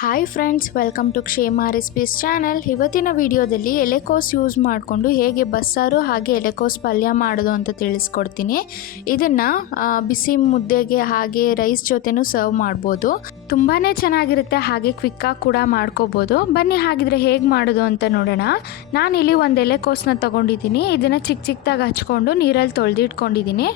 Hi friends welcome to Kshema recipes channel ಇವತ್ತಿನ ವಿಡಿಯೋದಲ್ಲಿ ಎಲೆಕೋಸ್ use ಮಾಡಿಕೊಂಡು ಹೇಗೆ ಬಸ್ಸಾರು ಹಾಗೆ ಎಲೆಕೋಸ್ ಪಲ್ಯ ಮಾಡೋದು ಅಂತ ತಿಳಿಸ್ಕೊಡ್ತೀನಿ. ಇದನ್ನು ಬಿಸಿ ಮುದ್ದೆಗೆ ಹಾಗೆ ರೈಸ್ ಜೊತೆನೂ ಸರ್ವ್ ಮಾಡ್ಬೋದು. ತುಂಬಾ ಚೆನ್ನಾಗಿರುತ್ತೆ, ಹಾಗೆ ಕ್ವಿಕ್ಕಾಗಿ ಕೂಡ ಮಾಡ್ಕೋಬೋದು. ಬನ್ನಿ ಹಾಗಿದ್ರೆ ಹೇಗೆ ಮಾಡೋದು ಅಂತ ನೋಡೋಣ. ನಾನಿಲ್ಲಿ ಒಂದು ಎಲೆಕೋಸನ್ನ ತೊಗೊಂಡಿದ್ದೀನಿ. ಇದನ್ನು ಚಿಕ್ಕ ಚಿಕ್ಕದಾಗಿ ಹಚ್ಕೊಂಡು ನೀರಲ್ಲಿ ತೊಳೆದಿಟ್ಕೊಂಡಿದ್ದೀನಿ.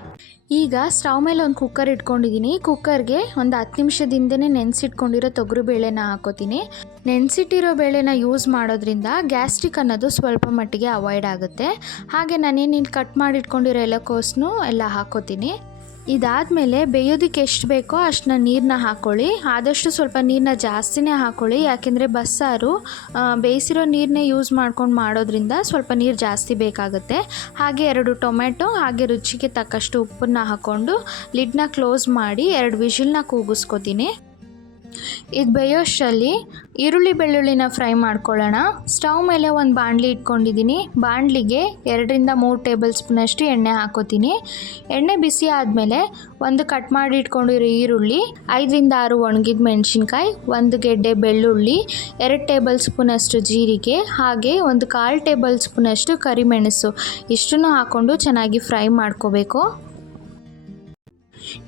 ಈಗ ಸ್ಟವ್ ಮೇಲೆ ಒಂದು ಕುಕ್ಕರ್ ಇಟ್ಕೊಂಡಿದ್ದೀನಿ. ಕುಕ್ಕರ್ಗೆ ಒಂದು ಹತ್ತು ನಿಮಿಷದಿಂದನೇ ನೆನೆಸಿಟ್ಕೊಂಡಿರೋ ತೊಗರು ಬೇಳೆನ ಹಾಕೋತೀನಿ. ನೆನೆಸಿಟ್ಟಿರೋ ಬೇಳೆನ ಯೂಸ್ ಮಾಡೋದ್ರಿಂದ ಗ್ಯಾಸ್ಟ್ರಿಕ್ ಅನ್ನೋದು ಸ್ವಲ್ಪ ಮಟ್ಟಿಗೆ ಅವಾಯ್ಡ್ ಆಗುತ್ತೆ. ಹಾಗೆ ನಾನೇನು ಕಟ್ ಮಾಡಿಟ್ಕೊಂಡಿರೋ ಎಲೆಕೋಸನ್ನು ಎಲ್ಲ ಹಾಕೋತೀನಿ. ಇದಾದಮೇಲೆ ಬೇಯೋದಕ್ಕೆ ಎಷ್ಟು ಬೇಕೋ ಅಷ್ಟನ್ನ ನೀರನ್ನ ಹಾಕ್ಕೊಳ್ಳಿ ಆದಷ್ಟು ಸ್ವಲ್ಪ ನೀರನ್ನ ಜಾಸ್ತಿನೇ ಹಾಕ್ಕೊಳ್ಳಿ ಯಾಕೆಂದರೆ ಬಸ್ಸಾರು ಬೇಯಿಸಿರೋ ನೀರನ್ನೇ ಯೂಸ್ ಮಾಡ್ಕೊಂಡು ಮಾಡೋದ್ರಿಂದ ಸ್ವಲ್ಪ ನೀರು ಜಾಸ್ತಿ ಬೇಕಾಗುತ್ತೆ. ಹಾಗೆ ಎರಡು ಟೊಮೆಟೊ ಹಾಗೆ ರುಚಿಗೆ ತಕ್ಕಷ್ಟು ಉಪ್ಪನ್ನ ಹಾಕ್ಕೊಂಡು ಲಿಡ್ನ ಕ್ಲೋಸ್ ಮಾಡಿ ಎರಡು ವಿಷಿಲ್ನ ಕೂಗಿಸ್ಕೊತೀನಿ. ಇದು ಬೇಯೋಷ್ಟರಲ್ಲಿ ಈರುಳ್ಳಿ ಬೆಳ್ಳುಳ್ಳಿನ ಫ್ರೈ ಮಾಡ್ಕೊಳ್ಳೋಣ. ಸ್ಟವ್ ಮೇಲೆ ಒಂದು ಬಾಣಲಿ ಇಟ್ಕೊಂಡಿದ್ದೀನಿ. ಬಾಣಲಿಗೆ ಎರಡರಿಂದ ಮೂರು ಟೇಬಲ್ ಸ್ಪೂನಷ್ಟು ಎಣ್ಣೆ ಹಾಕೋತೀನಿ. ಎಣ್ಣೆ ಬಿಸಿ ಆದಮೇಲೆ ಒಂದು ಕಟ್ ಮಾಡಿ ಇಟ್ಕೊಂಡಿರೋ ಈರುಳ್ಳಿ, ಐದರಿಂದ ಆರು ಒಣಗಿದ ಮೆಣಸಿನ್ಕಾಯಿ, ಒಂದು ಗೆಡ್ಡೆ ಬೆಳ್ಳುಳ್ಳಿ, ಎರಡು ಟೇಬಲ್ ಸ್ಪೂನಷ್ಟು ಜೀರಿಗೆ, ಹಾಗೆ ಒಂದು ಕಾಲು ಟೇಬಲ್ ಸ್ಪೂನಷ್ಟು ಕರಿಮೆಣಸು. ಇಷ್ಟನ್ನು ಹಾಕ್ಕೊಂಡು ಚೆನ್ನಾಗಿ ಫ್ರೈ ಮಾಡ್ಕೋಬೇಕು.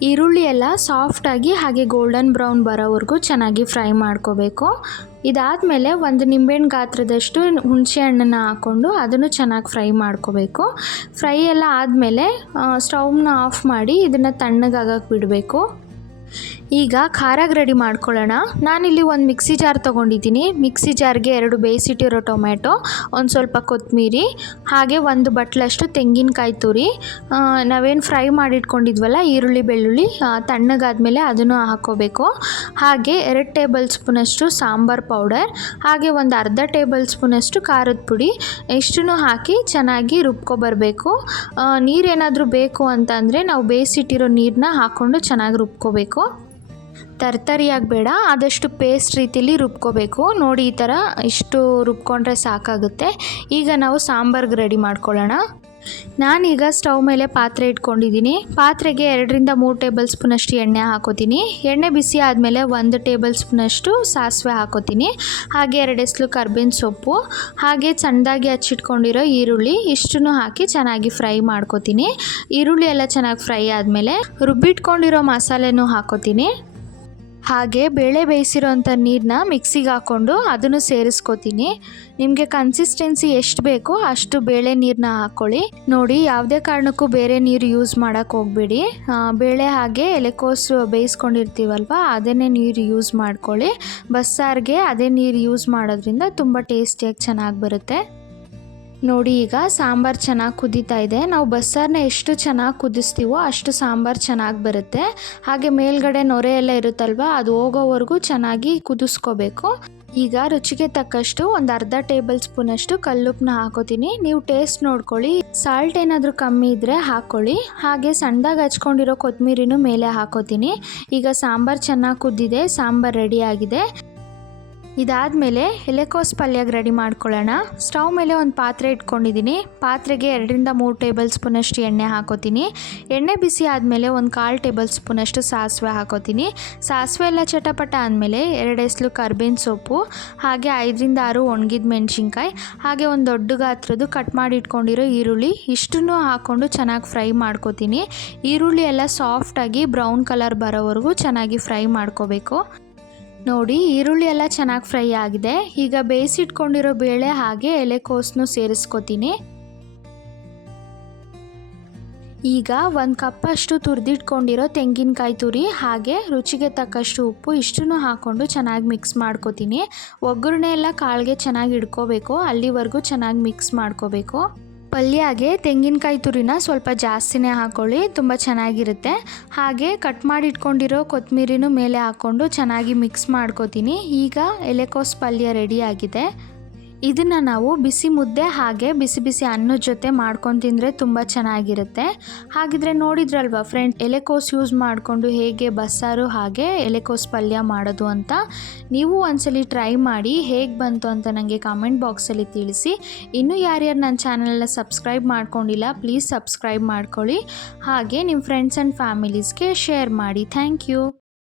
ಈರುಳ್ಳಿ ಎಲ್ಲ ಸಾಫ್ಟಾಗಿ ಹಾಗೆ ಗೋಲ್ಡನ್ ಬ್ರೌನ್ ಬರೋವರೆಗೂ ಚೆನ್ನಾಗಿ ಫ್ರೈ ಮಾಡ್ಕೋಬೇಕು. ಇದಾದಮೇಲೆ ಒಂದು ನಿಂಬೆಹಣ್ಣು ಗಾತ್ರದಷ್ಟು ಹುಣಸೆ ಹಣ್ಣನ್ನು ಹಾಕ್ಕೊಂಡು ಅದನ್ನು ಚೆನ್ನಾಗಿ ಫ್ರೈ ಮಾಡ್ಕೋಬೇಕು. ಫ್ರೈ ಎಲ್ಲ ಆದಮೇಲೆ ಸ್ಟೌವ್ನ ಆಫ್ ಮಾಡಿ ಇದನ್ನು ತಣ್ಣಗಾಗಕ್ಕೆ ಬಿಡಬೇಕು. ಈಗ ಖಾರಾಗೆ ರೆಡಿ ಮಾಡ್ಕೊಳ್ಳೋಣ. ನಾನಿಲ್ಲಿ ಒಂದು ಮಿಕ್ಸಿ ಜಾರ್ ತೊಗೊಂಡಿದ್ದೀನಿ. ಮಿಕ್ಸಿ ಜಾರ್ಗೆ ಎರಡು ಬೇಯಿಸಿಟ್ಟಿರೋ ಟೊಮೆಟೊ ಒಂದು ಸ್ವಲ್ಪ ಕೊತ್ತಂಬರಿ ಹಾಗೆ ಒಂದು ಬಟ್ಲಷ್ಟು ತೆಂಗಿನಕಾಯಿ ತುರಿ. ನಾವೇನು ಫ್ರೈ ಮಾಡಿಟ್ಕೊಂಡಿದ್ವಲ್ಲ, ಈರುಳ್ಳಿ, ಬೆಳ್ಳುಳ್ಳಿ ತಣ್ಣಗಾದಮೇಲೆ ತಣ್ಣಗಾದ್ಮೇಲೆ ಅದನ್ನು ಹಾಕ್ಕೋಬೇಕು. ಹಾಗೆ ಎರಡು ಟೇಬಲ್ ಸ್ಪೂನಷ್ಟು ಸಾಂಬಾರ್ ಪೌಡರ್, ಹಾಗೆ ಒಂದು ಅರ್ಧ ಟೇಬಲ್ ಸ್ಪೂನಷ್ಟು ಖಾರದ ಪುಡಿ. ಇಷ್ಟನ್ನು ಹಾಕಿ ಚೆನ್ನಾಗಿ ರುಬ್ಕೊಬರ್ಬೇಕು. ನೀರೇನಾದರೂ ಬೇಕು ಅಂತಂದರೆ ನಾವು ಬೇಯಿಸಿಟ್ಟಿರೋ ನೀರನ್ನ ಹಾಕ್ಕೊಂಡು ಚೆನ್ನಾಗಿ ರುಬ್ಕೋಬೇಕು. ತರ್ತರಿಯಾಗಿ ಬೇಡ ಆದಷ್ಟು ಪೇಸ್ಟ್ ರೀತಿಲಿ ರುಬ್ಕೋಬೇಕು. ನೋಡಿ ಈ ಥರ ಇಷ್ಟು ರುಬ್ಕೊಂಡ್ರೆ ಸಾಕಾಗುತ್ತೆ. ಈಗ ನಾವು ಸಾಂಬಾರ್ಗೆ ರೆಡಿ ಮಾಡ್ಕೊಳ್ಳೋಣ. ನಾನೀಗ ಸ್ಟವ್ ಮೇಲೆ ಪಾತ್ರೆ ಇಟ್ಕೊಂಡಿದ್ದೀನಿ. ಪಾತ್ರೆಗೆ ಎರಡರಿಂದ ಮೂರು ಟೇಬಲ್ ಸ್ಪೂನಷ್ಟು ಎಣ್ಣೆ ಹಾಕೋತೀನಿ. ಎಣ್ಣೆ ಬಿಸಿ ಆದಮೇಲೆ ಒಂದು ಟೇಬಲ್ ಸ್ಪೂನಷ್ಟು ಸಾಸಿವೆ ಹಾಕೋತೀನಿ. ಹಾಗೆ ಎರಡೆಸ್ಲು ಕರ್ಬೇವಿನ ಸೊಪ್ಪು, ಹಾಗೆ ಸಣ್ಣದಾಗಿ ಹಚ್ಚಿಟ್ಕೊಂಡಿರೋ ಈರುಳ್ಳಿ, ಇಷ್ಟನ್ನು ಹಾಕಿ ಚೆನ್ನಾಗಿ ಫ್ರೈ ಮಾಡ್ಕೋತೀನಿ. ಈರುಳ್ಳಿ ಎಲ್ಲ ಚೆನ್ನಾಗಿ ಫ್ರೈ ಆದಮೇಲೆ ರುಬ್ಬಿಟ್ಕೊಂಡಿರೋ ಮಸಾಲೆನೂ ಹಾಕೋತೀನಿ. ಹಾಗೆ ಬೇಳೆ ಬೇಯಿಸಿರೋಂಥ ನೀರನ್ನ ಮಿಕ್ಸಿಗೆ ಹಾಕ್ಕೊಂಡು ಅದನ್ನು ಸೇರಿಸ್ಕೋತೀನಿ. ನಿಮಗೆ ಕನ್ಸಿಸ್ಟೆನ್ಸಿ ಎಷ್ಟು ಬೇಕೋ ಅಷ್ಟು ಬೇಳೆ ನೀರನ್ನ ಹಾಕ್ಕೊಳ್ಳಿ ನೋಡಿ, ಯಾವುದೇ ಕಾರಣಕ್ಕೂ ಬೇರೆ ನೀರು ಯೂಸ್ ಮಾಡೋಕ್ಕೆ ಹೋಗಬೇಡಿ. ಬೇಳೆ ಹಾಗೆ ಎಲೆಕೋಸು ಬೇಯಿಸ್ಕೊಂಡಿರ್ತೀವಲ್ವ, ಅದನ್ನೇ ನೀರು ಯೂಸ್ ಮಾಡ್ಕೊಳ್ಳಿ. ಬಸ್ಸಾರಿಗೆ ಅದೇ ನೀರು ಯೂಸ್ ಮಾಡೋದ್ರಿಂದ ತುಂಬ ಟೇಸ್ಟಿಯಾಗಿ ಚೆನ್ನಾಗಿ ಬರುತ್ತೆ. ನೋಡಿ, ಈಗ ಸಾಂಬಾರು ಚೆನ್ನಾಗಿ ಕುದೀತಾ ಇದೆ. ನಾವು ಬಸ್ಸಾರನ್ನ ಎಷ್ಟು ಚೆನ್ನಾಗಿ ಕುದಿಸ್ತೀವೋ ಅಷ್ಟು ಸಾಂಬಾರು ಚೆನ್ನಾಗಿ ಬರುತ್ತೆ. ಹಾಗೆ ಮೇಲ್ಗಡೆ ನೊರೆ ಎಲ್ಲ ಇರುತ್ತಲ್ವ, ಅದು ಹೋಗೋವರೆಗೂ ಚೆನ್ನಾಗಿ ಕುದಿಸ್ಕೋಬೇಕು. ಈಗ ರುಚಿಗೆ ತಕ್ಕಷ್ಟು ಒಂದು ಅರ್ಧ ಟೇಬಲ್ ಸ್ಪೂನಷ್ಟು ಕಲ್ಲುಪ್ಪನ್ನ ಹಾಕೋತೀನಿ. ನೀವು ಟೇಸ್ಟ್ ನೋಡ್ಕೊಳ್ಳಿ. ಸಾಲ್ಟ್ ಏನಾದರೂ ಕಮ್ಮಿ ಇದ್ದರೆ ಹಾಕ್ಕೊಳ್ಳಿ ಹಾಗೆ ಸಣ್ಣದಾಗಿ ಹಚ್ಕೊಂಡಿರೋ ಕೊತ್ತಂಬರಿನೂ ಮೇಲೆ ಹಾಕೋತೀನಿ. ಈಗ ಸಾಂಬಾರು ಚೆನ್ನಾಗಿ ಕುದ್ದಿದೆ, ಸಾಂಬಾರು ರೆಡಿ ಆಗಿದೆ. ಇದಾದಮೇಲೆ ಎಲೆಕೋಸ್ ಪಲ್ಯಗೆ ರೆಡಿ ಮಾಡ್ಕೊಳ್ಳೋಣ. ಸ್ಟವ್ ಮೇಲೆ ಒಂದು ಪಾತ್ರೆ ಇಟ್ಕೊಂಡಿದ್ದೀನಿ ಪಾತ್ರೆಗೆ ಎರಡರಿಂದ ಮೂರು ಟೇಬಲ್ ಸ್ಪೂನಷ್ಟು ಎಣ್ಣೆ ಹಾಕೋತೀನಿ. ಎಣ್ಣೆ ಬಿಸಿ ಆದಮೇಲೆ ಒಂದು ಕಾಲು ಟೇಬಲ್ ಸ್ಪೂನಷ್ಟು ಸಾಸಿವೆ ಹಾಕೋತೀನಿ. ಸಾಸಿವೆ ಎಲ್ಲ ಚಟಪಟ ಆದಮೇಲೆ ಎರಡು ಎಸ್ಲು ಕರ್ಬೇವಿನ ಸೊಪ್ಪು, ಹಾಗೆ ಐದರಿಂದ ಆರು ಒಣಗಿದ ಮೆಣಸಿನ್ಕಾಯಿ, ಹಾಗೆ ಒಂದು ದೊಡ್ಡ ಗಾತ್ರದ್ದು ಕಟ್ ಮಾಡಿ ಇಟ್ಕೊಂಡಿರೋ ಈರುಳ್ಳಿ ಇಷ್ಟನ್ನು ಹಾಕ್ಕೊಂಡು ಚೆನ್ನಾಗಿ ಫ್ರೈ ಮಾಡ್ಕೋತೀನಿ. ಈರುಳ್ಳಿ ಎಲ್ಲ ಸಾಫ್ಟಾಗಿ ಬ್ರೌನ್ ಕಲರ್ ಬರೋವರೆಗೂ ಚೆನ್ನಾಗಿ ಫ್ರೈ ಮಾಡ್ಕೋಬೇಕು. ನೋಡಿ, ಈರುಳ್ಳಿ ಎಲ್ಲ ಚೆನ್ನಾಗಿ ಫ್ರೈ ಆಗಿದೆ. ಈಗ ಬೇಯಿಸಿಟ್ಕೊಂಡಿರೋ ಬೇಳೆ ಹಾಗೆ ಎಲೆಕೋಸನ್ನು ಸೇರಿಸ್ಕೋತೀನಿ. ಈಗ ಒಂದು ಕಪ್ಪಷ್ಟು ತುರಿದಿಟ್ಕೊಂಡಿರೋ ತೆಂಗಿನಕಾಯಿ ತುರಿ ಹಾಗೆ ರುಚಿಗೆ ತಕ್ಕಷ್ಟು ಉಪ್ಪು ಇಷ್ಟನ್ನು ಹಾಕ್ಕೊಂಡು ಚೆನ್ನಾಗಿ ಮಿಕ್ಸ್ ಮಾಡ್ಕೋತೀನಿ. ಒಗ್ಗರಣೆ ಎಲ್ಲ ಕಾಳಿಗೆ ಚೆನ್ನಾಗಿ ಇಡ್ಕೋಬೇಕು, ಅಲ್ಲಿವರೆಗೂ ಚೆನ್ನಾಗಿ ಮಿಕ್ಸ್ ಮಾಡ್ಕೋಬೇಕು. ಪಲ್ಯಗೆ ತೆಂಗಿನಕಾಯಿ ತುರಿನ ಸ್ವಲ್ಪ ಜಾಸ್ತಿನೇ ಹಾಕ್ಕೊಳ್ಳಿ ತುಂಬ ಚೆನ್ನಾಗಿರುತ್ತೆ. ಹಾಗೆ ಕಟ್ ಮಾಡಿ ಇಟ್ಕೊಂಡಿರೋ ಕೊತ್ತಂಬರಿನೂ ಮೇಲೆ ಹಾಕ್ಕೊಂಡು ಚೆನ್ನಾಗಿ ಮಿಕ್ಸ್ ಮಾಡ್ಕೋತೀನಿ. ಈಗ ಎಲೆಕೋಸ್ ಪಲ್ಯ ರೆಡಿ ಆಗಿದೆ. ಇದನ್ನು ನಾವು ಬಿಸಿ ಮುದ್ದೆ ಹಾಗೆ ಬಿಸಿ ಬಿಸಿ ಅನ್ನದ ಜೊತೆ ಮಾಡ್ಕೊಂಡು ತಿಂದರೆ ತುಂಬ ಚೆನ್ನಾಗಿರುತ್ತೆ. ಹಾಗಿದ್ರೆ ನೋಡಿದ್ರಲ್ವಾ ಫ್ರೆಂಡ್ ಎಲೆಕೋಸ್ ಯೂಸ್ ಮಾಡಿಕೊಂಡು ಹೇಗೆ ಬಸ್ಸಾರು ಹಾಗೆ ಎಲೆಕೋಸ್ ಪಲ್ಯ ಮಾಡೋದು ಅಂತ? ನೀವು ಒಂದ್ಸಲಿ ಟ್ರೈ ಮಾಡಿ ಹೇಗೆ ಬಂತು ಅಂತ ನನಗೆ ಕಾಮೆಂಟ್ ಬಾಕ್ಸಲ್ಲಿ ತಿಳಿಸಿ. ಇನ್ನೂ ಯಾರ್ಯಾರು ನನ್ನ ಚಾನಲ್ನ ಸಬ್ಸ್ಕ್ರೈಬ್ ಮಾಡ್ಕೊಂಡಿಲ್ಲ ಪ್ಲೀಸ್ ಸಬ್ಸ್ಕ್ರೈಬ್ ಮಾಡ್ಕೊಳ್ಳಿ. ಹಾಗೆ ನಿಮ್ಮ ಫ್ರೆಂಡ್ಸ್ ಆ್ಯಂಡ್ ಫ್ಯಾಮಿಲೀಸ್ಗೆ ಶೇರ್ ಮಾಡಿ. Thank you